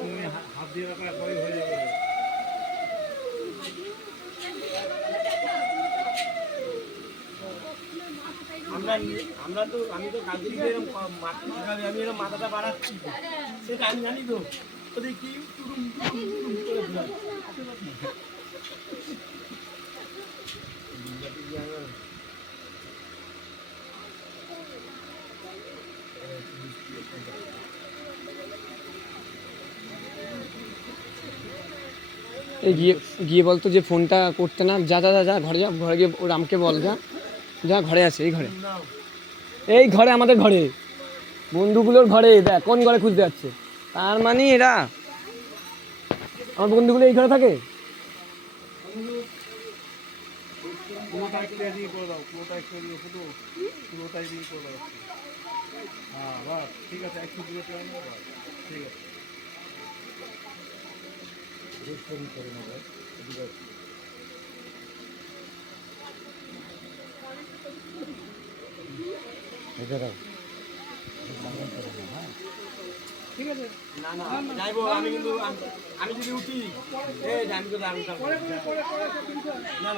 তুমি হাত দিয়ে রাখলে পরে হয়ে যাবে। আমি তো কাজ দিকে এরকম আমি এরকম মাথাটা বাড়াচ্ছি, সেটা আমি জানি তো ওদের কি এই গিয়ে গিয়ে বলতো যে ফোনটা করতে না, যা যা যা ঘরে যা, ঘরে গিয়ে ও রামকে বল, যা যা ঘরে আছে, এই ঘরে, এই ঘরে, আমাদের ঘরে, বন্ধুগুলোর ঘরে। দেখ কোন ঘরে খুঁজতে যাচ্ছে, তার মানে এরা আমার বন্ধুগুলো এই ঘরে থাকে। পুরোটা একটু দিয়ে করে দাও, পুরোটা একটু দিয়ে শুধু পুরোটাই দিয়ে করে দাও। হ্যাঁ বাস ঠিক আছে, একটু দূরে চলে না, ঠিক আছে। ঠিক আছে, না না যাইবো আমি, কিন্তু আমি যদি উঠি এই আমি তো না না